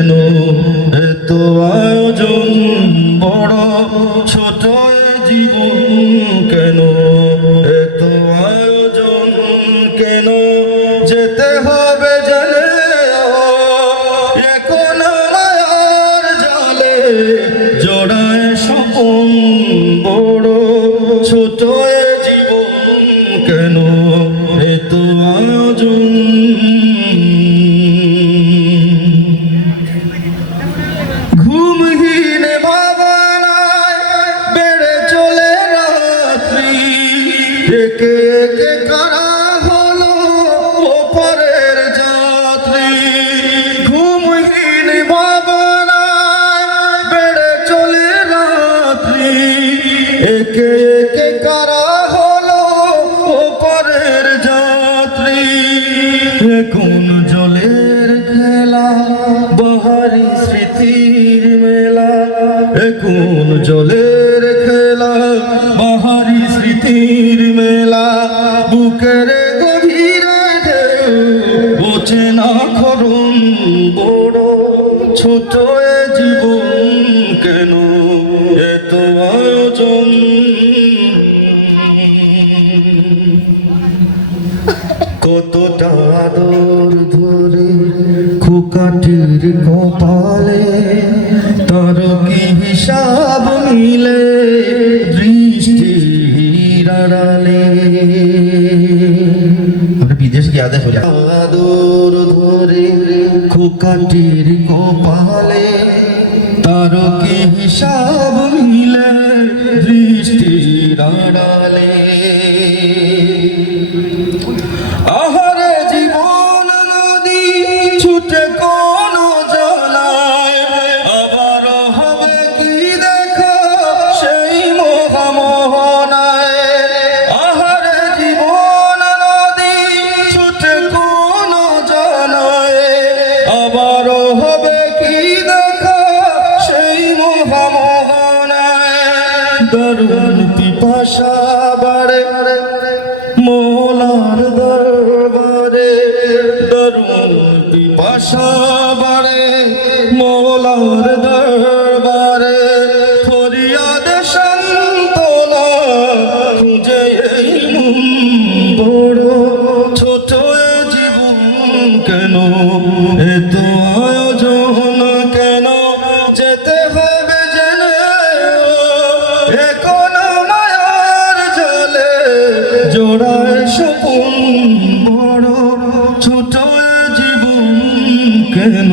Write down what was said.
কেন এত আয়োজন বড় ছোট এ জীবন কেন এত আয়োজন কেন যেতে হবে জানে এখন মায়ার জালে জড়ায় স্বপন বড় ছোট এ জীবন কেন এত আয়োজন ঘুমহীন ভাবনায় বেড়ে চলে রাত্রি একে একে কারা হলো ওপারের যাত্রী ঘুমহীন ভাবনায় বেড়ে চলে রাত্রি একে একে কারা হলো ওপারের যাত্রী এখন জলের খেলা বাহারি স্মৃতির মেলা এখন জলের খেলা বাহারি স্মৃতির মেলা বুকের গভীরে ঢেউ বোঝে না খরম বড় ছোট এ জীবন কেন এত আয়োজন কতটা আদর ধরে খোকাটির কপালে তার কি হিসাব মিলে দৃষ্টির আড়ালে আমরা বিদেশে কি আদেশ হলো আদর ধরে খোকাটির কপালে তার কি হিসাব মিলে দৃষ্টির আড়ালে আহারে জীবন নদী ছুটে কোন জানায় আবার হবে কি দেখা সেই মহামোহনায় আহারে জীবন নদী ছুটে কোন জানায় আবার হবে কি দেখা সেই মহামোহনায় দারুণ পিপাসা বাড়ে মোলার দরবারে দারুণ পিপাসা বাড়ে মোলার দরবারে ফরিয়াদ সান্তনা খুঁজে এই মন বড় ছোট এ জীবন কেন এত আয়োজন কেন যেতে হবে জেনে এখন মায়ার জালে জোড়ায় স্বপন বড় ছোট জীবন কেন